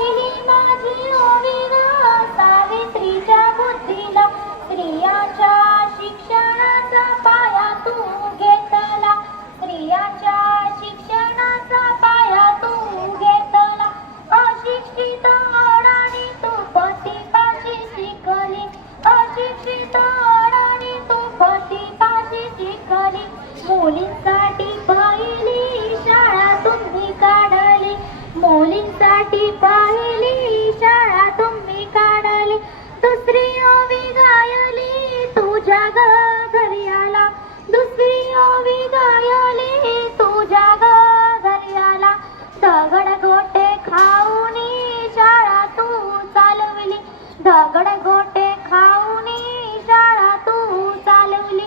पहिली माझी ओवी ग सावित्रीच्या बुद्धीला, स्त्रियाच्या शिक्षणाचा पाया तू घेतला, स्त्रियाच्या शिक्षणाचा पाया तू घेतला. अशिक्षित अडाणी तू पतीपाशी शिकली, अशिक्षित अडाणी तू पतीपाशी शिकली. मुलींसाठी पहिली शाळा तुम्ही काढली, मुलींसाठी पहिली शाळा तुम्ही काढली. दुसरी ओवी गायली तुझ्या घरी आला, दुसरी ओवी गायली तुझ्या घरी आला. दगड गोटे खाऊनी शाळा तू चालवली, दगड गोटे खाऊनी शाळा तू चालवली.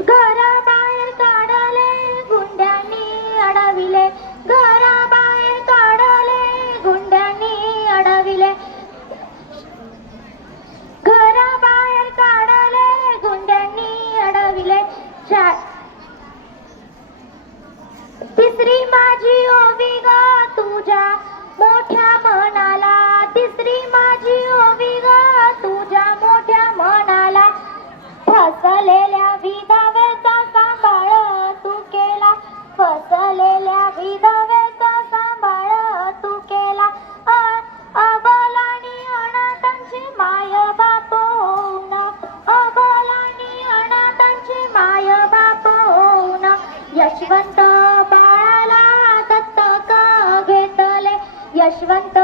घराबाहेर काढले गुंड्यांनी अडविले, घराबाहेर काढले गुंड्यांनी अडविले, घराबाहेर काढले गुंड्यांनी अडविले. तिसरी माझी ओवी ग तुझ्या मोठ्या मनाला, तिसरी माझी ओवी ग तुझ्या मोठ्या मनाला. फसलेल्या विधवेचा सांभाळ तू केला, फसलेल्या विधवेचा सांभाळ तू केला. अबलानी अनाथांची माय बाप होऊन, अबलानी अनाथांची माय बाप होऊन. यशवंत बाळाला दत्तक घेतले, यशवंत